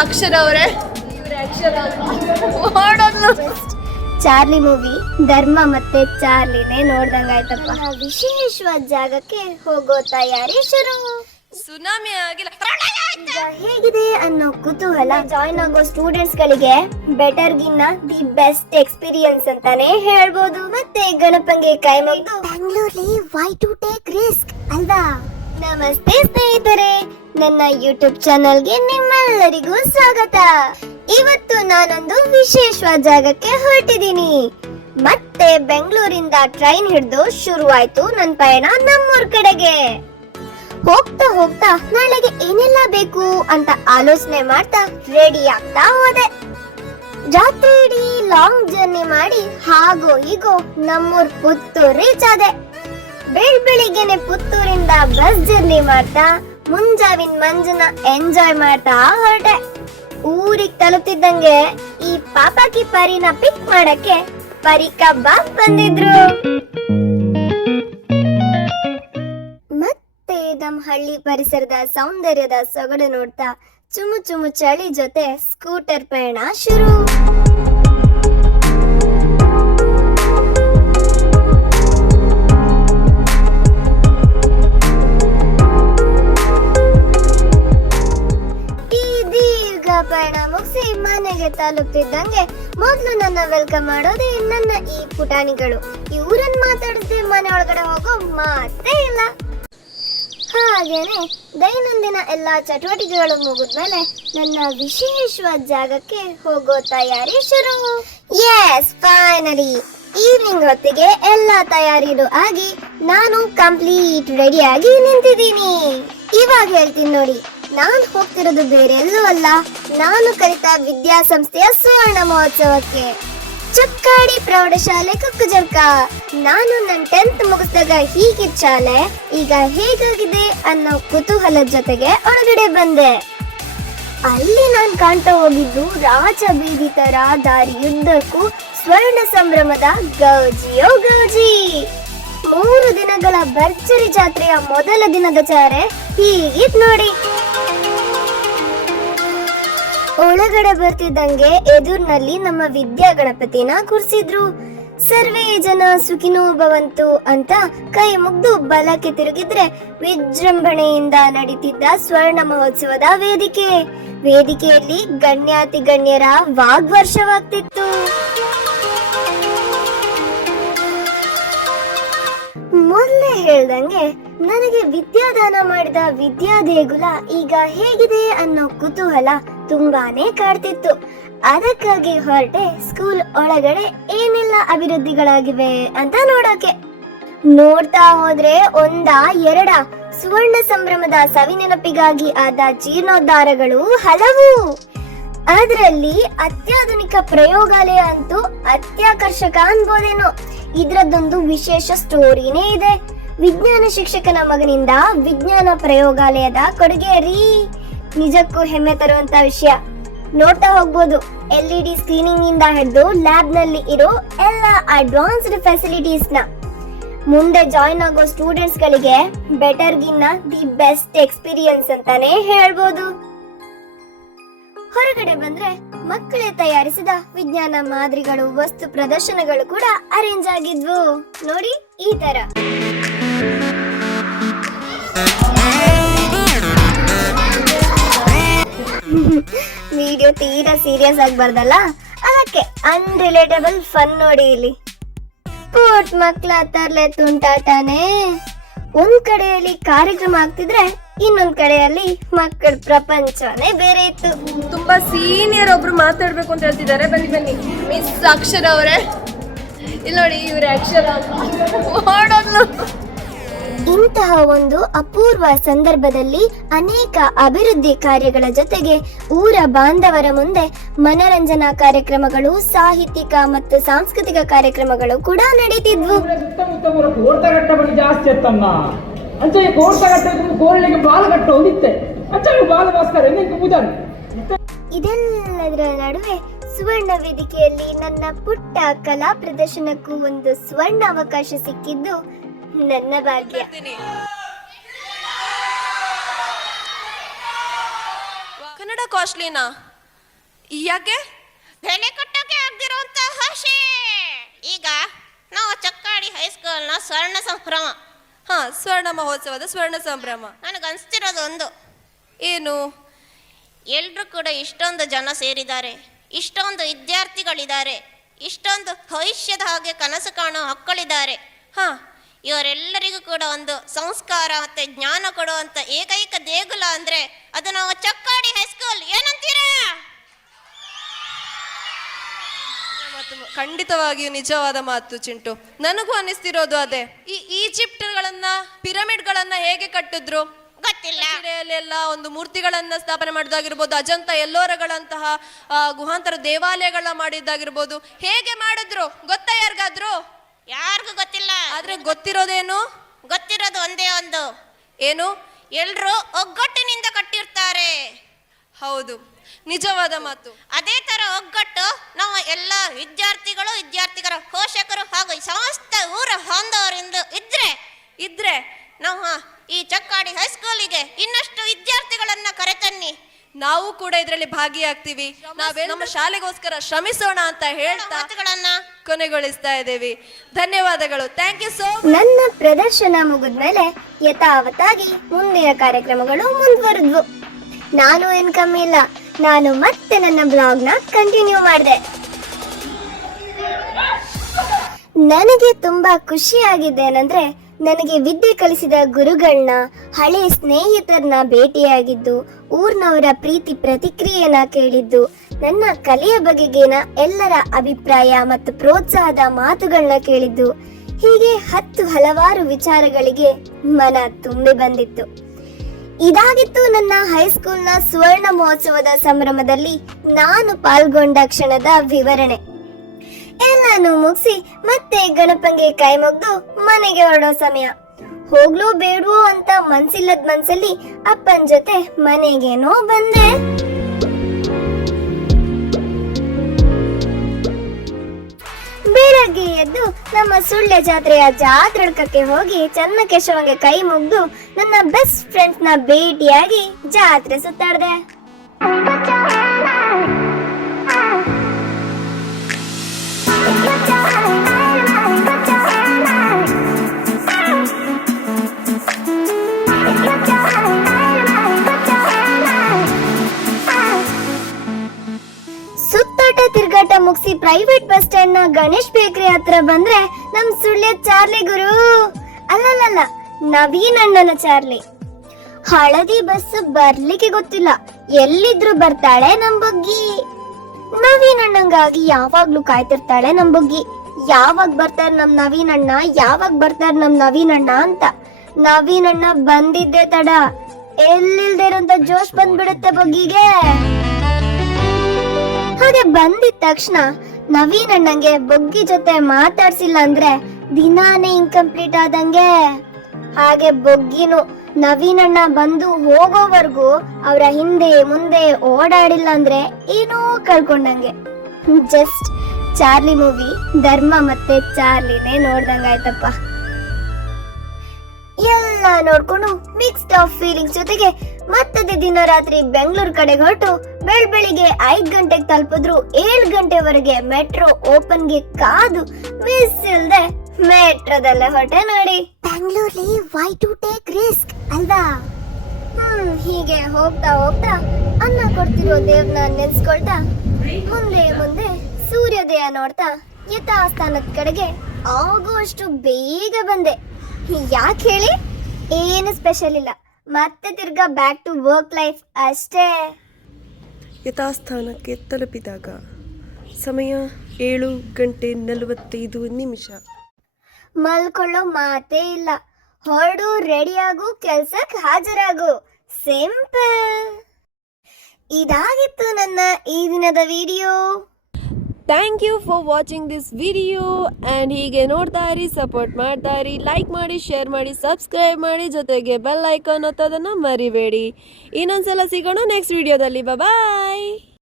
ಅಕ್ಷರ ಅವರೇ, Charlie movie ಧರ್ಮ ಮತ್ತೆ ಚಾರ್ಲಿನೇ ನೋಡ್ದಂಗಾಯ್ತಪ್ಪ. ವಿಶೇಷವಾದ ಜಾಗಕ್ಕೆ ಹೋಗೋ ತಯಾರಿ ಶುರು. ಸುನಾಮಿ ಆಗಿಲ್ಲ, ಈಗ ಹೇಗಿದೆ ಅನ್ನೋ ಕುತೂಹಲ ಜಾಯ್ನ್ ಆಗೋ ಸ್ಟೂಡೆಂಟ್ಸ್ ಗಳಿಗೆ ಬೆಟರ್ ಗಿನ್ನ ದಿ ಬೆಸ್ಟ್ ಎಕ್ಸ್ಪೀರಿಯನ್ಸ್ ಅಂತಾನೆ ಹೇಳ್ಬೋದು. ಮತ್ತೆ ಗಣಪಂಗೆ ಕೈ ಮುಗಿದು ಬೆಂಗಳೂರಲ್ಲಿ ವೈ ಟು ಟೇಕ್ ರಿಸ್ಕ್ ಅಲ್ವಾ. ನಮಸ್ತೆ ಸ್ನೇಹಿತರೆ, ನನ್ನ ಯೂಟ್ಯೂಬ್ ಚಾನಲ್ಗೆ ನಿಮ್ಮೆಲ್ಲರಿಗೂ ಸ್ವಾಗತ. ಇವತ್ತು ನಾನೊಂದು ವಿಶೇಷವಾದ ಜಾಗಕ್ಕೆ ಹೊರಟಿದ್ದೀನಿ. ಮತ್ತೆ ಬೆಂಗಳೂರಿಂದ ಟ್ರೈನ್ ಹಿಡಿದು ಶುರುವಾಯ್ತು ನನ್ನ ಪಯಣ ನಮ್ಮೂರ್ ಕಡೆಗೆ. ಹೋಗ್ತಾ ಹೋಗ್ತಾ ನಾಳೆಗೆ ಏನೆಲ್ಲ ಬೇಕು ಅಂತ ಆಲೋಚನೆ ಮಾಡ್ತಾ ರೆಡಿ ಆಗ್ತಾ ಹೋದೆ. ರಾತ್ರಿ ಇಡೀ ಲಾಂಗ್ ಜರ್ನಿ ಮಾಡಿ ಹಾಗೋ ಹೀಗೋ ನಮ್ಮೂರ್ ಪುತ್ತೂರ್ ರೀಚ್ ಆದೆ. ಬೆಳಿಗ್ಗೆನೆ ಪುತ್ತೂರಿಂದ ಬಸ್ ಜರ್ನಿ ಮಾಡ್ತಾ ಮುಂಜಾವಿನ ಮಂಜನ್ನ ಎಂಜಾಯ್ ಮಾಡ್ತಾ ಹೊರಟೆ. ಊರಿಗೆ ತಲುಪ್ತಿದ್ದಂಗೆ ಈ ಪಾಪಾಕಿ ಪರಿನ ಪಿಕ್ ಮಾಡಕ್ಕೆ ಪರಿ ಕಬ್ಬಾಬ್ ಬಂದಿದ್ರು. ಮತ್ತೆ ನಮ್ ಹಳ್ಳಿ ಪರಿಸರದ ಸೌಂದರ್ಯದ ಸೊಗಡು ನೋಡ್ತಾ ಚುಮು ಚುಮು ಚಳಿ ಜೊತೆ ಸ್ಕೂಟರ್ ಪಯಣ ಶುರು. ಪಯಣ ಮುಗಿಸಿ ಮನೆಗೆ ತಲುಪ್ತಿದ್ದಂಗೆ ಮೊದ್ಲು ನನ್ನ ವೆಲ್ಕಮ್ ಮಾಡೋದೇ ನನ್ನ ಈ ಪುಟಾಣಿಗಳು. ಇವ್ರನ್ನ ಮಾತಾಡಿದ್ರೆ ಮನೆ ಒಳಗಡೆ ಹೋಗೋ ಮಾತೇ ಇಲ್ಲ. ಹಾಗೇನೆ ದೈನಂದಿನ ಎಲ್ಲಾ ಚಟುವಟಿಕೆಗಳು ಮುಗಿದ್ಮೇಲೆ ನನ್ನ ವಿಶೇಷವಾದ ಜಾಗಕ್ಕೆ ಹೋಗೋ ತಯಾರಿ ಶುರು. ಎಸ್, ಫೈನಲಿ ಈವ್ನಿಂಗ್ ಹೊತ್ತಿಗೆ ಎಲ್ಲಾ ತಯಾರಿಗಳು ಆಗಿ ನಾನು ಕಂಪ್ಲೀಟ್ ರೆಡಿ ಆಗಿ ನಿಂತಿದ್ದೀನಿ. ಇವಾಗ ಹೇಳ್ತೀನಿ ನೋಡಿ, ನಾನು ಹೋಗ್ತಿರೋದು ಬೇರೆ ಎಲ್ಲೂ ಅಲ್ಲ, ನಾನು ಕಲಿತ ವಿದ್ಯಾಸಂಸ್ಥೆಯ ಸುವರ್ಣ ಮಹೋತ್ಸವಕ್ಕೆ. ಚುಕ್ಕಾಡಿ ಪ್ರೌಢಶಾಲೆ ಕುಕ್ಕುಜರ್ಕ. ನಾನು ನನ್ನ 10th ಮುಗಿಸಿದಾಗ ಹೀಗಿದ್ದ ಶಾಲೆ ಈಗ ಹೇಗಾಗಿದೆ ಅನ್ನೋ ಕುತೂಹಲದ ಜೊತೆಗೆ ಒಳಗಡೆ ಬಂದೆ. ಅಲ್ಲಿ ನಾನು ಕಾಣ್ತಾ ಹೋಗಿದ್ದು ರಾಜ ಬೀದಿ ತರ ದಾರಿಯುದ್ದಕ್ಕೂ ಸ್ವರ್ಣ ಸಂಭ್ರಮದ ಗೌಜಿಯೋ ಗೌಜಿ. 3 ದಿನಗಳ ಭರ್ಜರಿ ಜಾತ್ರೆಯ ಮೊದಲ ದಿನದ ಚಾರೆ ಹೀಗಿತ್ ನೋಡಿ. ಒಳಗಡೆ ಬರ್ತಿದ್ದಂಗೆ ಎದುರಿನಲ್ಲಿ ನಮ್ಮ ವಿದ್ಯಾ ಗಣಪತಿನ ಕೂರಿಸಿದ್ರು. ಸರ್ವೇ ಜನ ಸುಖಿನೋ ಭವಂತು ಅಂತ ಕೈ ಮುಗ್ದು ಬಲಕ್ಕೆ ತಿರುಗಿದ್ರೆ ವಿಜೃಂಭಣೆಯಿಂದ ನಡೀತಿದ್ದ ಸ್ವರ್ಣ ಮಹೋತ್ಸವದ ವೇದಿಕೆಯಲ್ಲಿ ಗಣ್ಯಾತಿ ಗಣ್ಯರ ವಾಗ್ವರ್ಷವಾಗ್ತಿತ್ತು. ಮೊದಲೇ ಹೇಳ್ದಂಗೆ ನನಗೆ ವಿದ್ಯಾದಾನ ಮಾಡಿದ ವಿದ್ಯಾ ದೇಗುಲ ಈಗ ಹೇಗಿದೆ ಅನ್ನೋ ಕುತೂಹಲ ತುಂಬಾನೇ ಕಾಡ್ತಿತ್ತು. ಅದಕ್ಕಾಗಿ ಹೊರಟೆ ಸ್ಕೂಲ್ ಒಳಗಡೆ ಏನೆಲ್ಲ ಅಭಿವೃದ್ಧಿಗಳಾಗಿವೆ ಅಂತ ನೋಡೋಕೆ. ನೋಡ್ತಾ ಹೋದ್ರೆ ಎರಡ ಸುವರ್ಣ ಸಂಭ್ರಮದ ಸವಿನೆನಪಿಗಾಗಿ ಆದ ಜೀರ್ಣೋದ್ಧಾರಗಳು ಹಲವು. ಅದರಲ್ಲಿ ಅತ್ಯಾಧುನಿಕ ಪ್ರಯೋಗಾಲಯ ಅಂತೂ ಅತ್ಯಾಕರ್ಷಕ ಅನ್ಬೋದೇನೋ. ಇದ್ರದ್ದೊಂದು ವಿಶೇಷ ಸ್ಟೋರಿನೇ ಇದೆ. ವಿಜ್ಞಾನ ಶಿಕ್ಷಕನ ಮಗನಿಂದ ವಿಜ್ಞಾನ ಪ್ರಯೋಗಾಲಯದ ಕೊಡುಗೆ ರೀ. ನಿಜಕ್ಕೂ ಹೆಮ್ಮೆ ತರುವಂತ ವಿಷಯ. ನೋಡ್ತಾ ಹೋಗ್ಬೋದು, LED ಸ್ಕ್ರೀನಿಂಗ್ ಇಂದ ಹಿಡಿದು ಲ್ಯಾಬ್ ನಲ್ಲಿ ಇರೋ ಎಲ್ಲ ಅಡ್ವಾನ್ಸ್ಡ್ ಫೆಸಿಲಿಟೀಸ್ ನ. ಮುಂದೆ ಜಾಯ್ನ್ ಆಗೋ ಸ್ಟೂಡೆಂಟ್ಸ್ ಗಳಿಗೆ ಬೆಟರ್ ಗಿನ್ನ ದಿ ಬೆಸ್ಟ್ ಎಕ್ಸ್ಪೀರಿಯನ್ಸ್ ಅಂತಾನೆ ಹೇಳ್ಬೋದು. ಹೊರಗಡೆ ಬಂದ್ರೆ ಮಕ್ಕಳೇ ತಯಾರಿಸಿದ ವಿಜ್ಞಾನ ಮಾದರಿಗಳು, ವಸ್ತು ಪ್ರದರ್ಶನಗಳು ಕೂಡ ಅರೇಂಜ್ ಆಗಿದ್ವು. ನೋಡಿ ಈ ತರ. ವಿಡಿಯೋ ತೀರಾ ಸೀರಿಯಸ್ ಆಗ್ಬಾರ್ದಲ್ಲ, ಅದಕ್ಕೆ ಅನ್ರಿಲೇಟಬಲ್ ಫನ್ ನೋಡಿ. ಇಲ್ಲಿ ಪೋಟ್ ಮಕ್ಳ ತರ್ಲೆ ತುಂಟಾಟನೇ. ಒಂದ್ ಕಡೆಯಲ್ಲಿ ಕಾರ್ಯಕ್ರಮ ಆಗ್ತಿದ್ರೆ ಇನ್ನೊಂದ್ ಕಡೆಯಲ್ಲಿ ಮಕ್ಕಳ ಪ್ರಪಂಚನೇ ಬೇರೆ ಇತ್ತು. ತುಂಬಾ ಸೀನಿಯರ್ ಒಬ್ರು ಮಾತಾಡ್ಬೇಕು ಅಂತ ಹೇಳ್ತಿದ್ದಾರೆ. ಬನ್ನಿ ಮಿಸ್ ಅಕ್ಷರ ಅವರೇ, ಇಲ್ಲಿ ನೋಡಿ ಇವ್ರ ಅಕ್ಷರ ಓಡೋದ್ಲು. ಇಂತಹ ಒಂದು ಅಪೂರ್ವ ಸಂದರ್ಭದಲ್ಲಿ ಅನೇಕ ಅಭಿವೃದ್ಧಿ ಕಾರ್ಯಗಳ ಜೊತೆಗೆ ಊರ ಬಾಂಧವರ ಮುಂದೆ ಮನರಂಜನಾ ಕಾರ್ಯಕ್ರಮಗಳು, ಸಾಹಿತ್ಯಿಕ ಮತ್ತು ಸಾಂಸ್ಕೃತಿಕ ಕಾರ್ಯಕ್ರಮಗಳು ಕೂಡ ನಡೀತಿದ್ವು. ಇದೆಲ್ಲದರ ನಡುವೆ ಸುವರ್ಣ ವೇದಿಕೆಯಲ್ಲಿ ನನ್ನ ಪುಟ್ಟ ಕಲಾ ಪ್ರದರ್ಶನಕ್ಕೂ ಒಂದು ಸುವರ್ಣ ಅವಕಾಶ ಸಿಕ್ಕಿದ್ದು ನನ್ನ ಭಾಗ್ಯ. ಕನ್ನಡ ಕಾಸ್ಟ್ಲಿನಾ? ಯಾಕೆ? ಬೆಲೆ ಕಟ್ಟೋಕೆ ಆಗದಿರುವಂತ ಭಾಷೆ. ಈಗ ನಾವು ಚಕ್ಕಾಡಿ ಹೈಸ್ಕೂಲ್ನ ಸ್ವರ್ಣ ಸಂಭ್ರಮ. ಹಾ, ಸ್ವರ್ಣ ಮಹೋತ್ಸವದ ಸ್ವರ್ಣ ಸಂಭ್ರಮ. ನನಗನ್ಸ್ತಿರೋದು ಒಂದು, ಏನು? ಎಲ್ರೂ ಕೂಡ ಇಷ್ಟೊಂದು ಜನ ಸೇರಿದ್ದಾರೆ, ಇಷ್ಟೊಂದು ವಿದ್ಯಾರ್ಥಿಗಳಿದ್ದಾರೆ, ಇಷ್ಟೊಂದು ಭವಿಷ್ಯದ ಹಾಗೆ ಕನಸು ಕಾಣೋ ಮಕ್ಕಳಿದ್ದಾರೆ. ಹಾ, ಇವರೆಲ್ಲರಿಗೂ ಕೂಡ ಒಂದು ಸಂಸ್ಕಾರ ಮತ್ತೆ ಜ್ಞಾನ ಕೊಡುವಂತ ಏಕೈಕ ದೇಗುಲ ಅಂದ್ರೆ ಅದು ನಾವು ಚಕ್ಕಾಡಿ ಹೈಸ್ಕೂಲ್. ಏನಂತೀರಾ? ಖಂಡಿತವಾಗಿಯೂ ನಿಜವಾದ ಮಾತು ಚಿಂಟು. ನನಗೂ ಅನಿಸ್ತಿರೋದು ಅದೇ. ಈ ಈಜಿಪ್ಟ್ಗಳನ್ನ ಪಿರಮಿಡ್ಗಳನ್ನ ಹೇಗೆ ಕಟ್ಟಿದ್ರು ಗೊತ್ತಿಲ್ಲ. ಎಲ್ಲ ಒಂದು ಮೂರ್ತಿಗಳನ್ನ ಸ್ಥಾಪನೆ ಮಾಡೋದಾಗಿರ್ಬೋದು, ಅಜಂತ ಎಲ್ಲೋರಗಳಂತಹ ಗುಹಾಂತರ ದೇವಾಲಯಗಳನ್ನ ಮಾಡಿದ್ದಾಗಿರ್ಬೋದು, ಹೇಗೆ ಮಾಡಿದ್ರು ಗೊತ್ತಾ ಯಾರಿಗಾದ್ರು? ಯಾರಿಗೂ ಗೊತ್ತಿಲ್ಲ. ಆದ್ರೆ ಗೊತ್ತಿರೋದೇನು? ಗೊತ್ತಿರೋದು ಒಂದೇ ಒಂದು, ಏನು? ಎಲ್ರೂ ಒಗ್ಗಟ್ಟಿನಿಂದ ಕಟ್ಟಿರ್ತಾರೆ. ಹೌದು, ನಿಜವಾದ ಮಾತು. ಅದೇ ತರ ಒಗ್ಗಟ್ಟು ನಾವು ಎಲ್ಲ ವಿದ್ಯಾರ್ಥಿಗಳ ಪೋಷಕರು ಹಾಗೂ ಸಮಸ್ತ ಊರ ಬಾಂಧವರಿಂದ ಇದ್ರೆ ನಾವು ಈ ಚಕ್ಕಾಡಿ ಹೈಸ್ಕೂಲಿಗೆ ಇನ್ನಷ್ಟು ವಿದ್ಯಾರ್ಥಿಗಳನ್ನ ಕರೆತನ್ನಿ. ನಾವು ಕೂಡ ಇದರಲ್ಲಿ ಭಾಗಿಯಾಗ್ತೀವಿ. ನಮ್ಮ ಶಾಲೆಗೋಸ್ಕರ ಶ್ರಮಿಸೋಣ ಅಂತ ಹೇಳ್ತಾ ಮಾತುಗಳನ್ನ ಕೊನೆಗೊಳಿಸ್ತಾ ಇದ್ದೇವೆ. ಧನ್ಯವಾದಗಳು. Thank you so much. ನನ್ನ ಪ್ರದರ್ಶನ ಮುಗಿದ್ಮೇಲೆ ಯಥಾವತ್ತಾಗಿ ಮುಂದಿನ ಕಾರ್ಯಕ್ರಮಗಳು ಮುಂದುವರೆದ್ವು. ನಾನು ಏನ್ ಕಮ್ಮಿ ಇಲ್ಲ, ನಾನು ಮತ್ತೆ ನನ್ನ ಬ್ಲಾಗ್ನ ಕಂಟಿನ್ಯೂ ಮಾಡಿದೆ. ನನಗೆ ತುಂಬಾ ಖುಷಿಯಾಗಿದ್ದೇನೆಂದ್ರೆ, ನನಗೆ ವಿದ್ಯೆ ಕಲಿಸಿದ ಗುರುಗಳನ್ನ, ಹಳೆ ಸ್ನೇಹಿತರನ್ನ ಭೇಟಿಯಾಗಿದ್ದು, ಊರ್ನವರ ಪ್ರೀತಿ ಪ್ರತಿಕ್ರಿಯೆನ ಕೇಳಿದ್ದು, ನನ್ನ ಕಲೆಯ ಬಗೆಗಿನ ಎಲ್ಲರ ಅಭಿಪ್ರಾಯ ಮತ್ತು ಪ್ರೋತ್ಸಾಹದ ಮಾತುಗಳನ್ನ ಕೇಳಿದ್ದು, ಹೀಗೆ ಹಲವಾರು ವಿಚಾರಗಳಿಗೆ ಮನ ತುಂಬಿ ಬಂದಿತ್ತು. ಇದಾಗಿತ್ತು ನನ್ನ ಹೈಸ್ಕೂಲ್ನ ಸುವರ್ಣ ಮಹೋತ್ಸವದ ಸಂಭ್ರಮದಲ್ಲಿ ನಾನು ಪಾಲ್ಗೊಂಡ ಕ್ಷಣದ ವಿವರಣೆ. ಎಲ್ಲಾನು ಮುಗಿಸಿ ಮತ್ತೆ ಗಣಪಂಗೆ ಕೈ ಮುಗ್ದು ಮನೆಗೆ ಹೊರಡೋ ಸಮಯ. ಹೋಗ್ಲೂ ಬೇಡವೋ ಅಂತ ಮನ್ಸಿಲ್ಲದ ಮನ್ಸಲ್ಲಿ ಅಪ್ಪನ ಜೊತೆ ಮನೆಗೇನೋ ಬಂದೆ. ಬೆಳಗ್ಗೆ ಎದ್ದು ನಮ್ಮ ಸುಳ್ಯ ಜಾತ್ರೆಯ ಜಾತ್ರೆಡ್ಕಕ್ಕೆ ಹೋಗಿ ಚನ್ನಕೇಶವಂಗೆ ಕೈ ಮುಗ್ದು ನನ್ನ ಬೆಸ್ಟ್ ಫ್ರೆಂಡ್ಸ್ ನ ಭೇಟಿಯಾಗಿ ಜಾತ್ರೆ ಸುತ್ತಾಡ್ದೆ. ಸುತ್ತಾಟ ತಿರ್ಗಾಟ ಮುಗಿಸಿ ಪ್ರೈವೇಟ್ ಬಸ್ ಸ್ಟ್ಯಾಂಡ್ ನ ಗಣೇಶ್ ಬೇಕರಿ ಹತ್ರ ಬಂದ್ರೆ ನಮ್ ಸುಳ್ಯ ಚಾರ್ಲಿ ಗುರು, ಅಲ್ಲಲ್ಲ ನವೀನ್ ಅಣ್ಣನ ಚಾರ್ಲಿ. ಹಳದಿ ಬಸ್ ಬರ್ಲಿಕ್ಕೆ ಗೊತ್ತಿಲ್ಲ, ಎಲ್ಲಿದ್ರು ಬರ್ತಾಳೆ ನಮ್ ಬಗ್ಗಿ. ನವೀನ್ ಅಣ್ಣಂಗಾಗಿ ಯಾವಾಗ್ಲೂ ಕಾಯ್ತಿರ್ತಾಳೆ ನಮ್ ಬಗ್ಗಿ. ಯಾವಾಗ ಬರ್ತಾರ ನಮ್ ನವೀನ್ ಅಣ್ಣ, ಯಾವಾಗ ಬರ್ತಾರ ನಮ್ ನವೀನ್ ಅಣ್ಣ ಅಂತ. ನವೀನ್ ಅಣ್ಣ ಬಂದಿದ್ದೆ ತಡ, ಎಲ್ಲಿಲ್ದೇ ಇರೋಂತ ಜೋಶ್ ಬಂದ್ಬಿಡುತ್ತೆ ಬಗ್ಗಿಗೆ. ಹಾಗೆ ಬಂದಿದ ತಕ್ಷಣ ನವೀನ್ ಅಣ್ಣಂಗೆ ಬೊಗ್ಗಿ ಜೊತೆ ಮಾತಾಡ್ಸಿಲ್ಲ ಅಂದ್ರೆ ದಿನಾನೇ ಇನ್ಕಂಪ್ಲೀಟ್ ಆದಂಗೆ. ಹಾಗೆ ಬೊಗ್ಗಿನು ನವೀನ್ ಅಣ್ಣ ಬಂದು ಹೋಗೋವರೆಗೂ ಅವರ ಹಿಂದೆ ಮುಂದೆ ಓಡಾಡಿಲ್ಲ ಅಂದ್ರೆ ಏನೋ ಕಳ್ಕೊಂಡಂಗೆ. ಜಸ್ಟ್ ಚಾರ್ಲಿ ಮೂವಿ ಧರ್ಮ ಮತ್ತೆ ಚಾರ್ಲಿನೇ ನೋಡ್ದಂಗಾಯ್ತಪ್ಪ. ಎಲ್ಲ ನೋಡ್ಕೊಂಡು ಮಿಕ್ಸ್ಡ್ ಆಫ್ ಫೀಲಿಂಗ್ಸ್ ಜೊತೆಗೆ ಮತ್ತದೇ ದಿನ ರಾತ್ರಿ ಬೆಂಗಳೂರು ಕಡೆಗೆ ಹೊರಟು ಬೆಳಿಗ್ಗೆ 5 ಗಂಟೆಗೆ ತಲುಪಿದ್ರು 7 ಗಂಟೆವರೆಗೆ ಮೆಟ್ರೋ ಓಪನ್ಗೆ ಕಾದು ಮಿಸ್ ಇಲ್ದೆ ಮೆಟ್ರೋದಲ್ಲೇ ಹೊರಟೆ ನೋಡಿ. ಬೆಂಗಳೂರಲ್ಲಿ ವೈ ಟು ಟೇಕ್ ರಿಸ್ಕ್ ಅಲ್ವಾ? ಹೀಗೆ ಹೋಗ್ತಾ ಅನ್ನ ಕೊಡ್ತಿರೋ ದೇವ್ರನ್ನ ನೆನ್ಸ್ಕೊಳ್ತಾ ಮುಂದೆ ಸೂರ್ಯೋದಯ ನೋಡ್ತಾ ಯಥಾಸ್ಥಾನದ ಕಡೆಗೆ ಆಗುವಷ್ಟು ಬೇಗ ಬಂದೆ. ಯಾಕೆ ಹೇಳಿ? ಏನು ಸ್ಪೆಷಲ್ ಇಲ್ಲ, ಮತ್ತೆ ತಿರ್ಗಾ ಬ್ಯಾಕ್ ಟು ವರ್ಕ್ ಲೈಫ್ ಅಷ್ಟೇ. ಯಥಾಸ್ಥಾನಕ್ಕೆ ತಲುಪಿದಾಗ ಸಮಯ 7:45. ಮಲ್ಕೊಳ್ಳೋ ಮಾತೇ ಇಲ್ಲ, ಹೊರಡು ರೆಡಿಯಾಗು, ಕೆಲ್ಸಕ್ಕೆ ಹಾಜರಾಗು, ಸಿಂಪಲ್. ಇದಾಗಿತ್ತು ನನ್ನ ಈ ದಿನದ video. Thank you for watching this video. And ಹೀಗೆ ನೋಡ್ತಾ ಇರಿ, ಸಪೋರ್ಟ್ ಮಾಡ್ತಾ ಇರಿ, ಲೈಕ್ ಮಾಡಿ, ಶೇರ್ ಮಾಡಿ, ಸಬ್ಸ್ಕ್ರೈಬ್ ಮಾಡಿ, ಜೊತೆಗೆ ಬೆಲ್ ಐಕಾನ್ ಒತ್ತೋದನ್ನು ಮರಿಬೇಡಿ. ಇನ್ನೊಂದ್ಸಲ ಸಿಗೋಣ ನೆಕ್ಸ್ಟ್ ವಿಡಿಯೋದಲ್ಲಿ. ಬಾಯ್.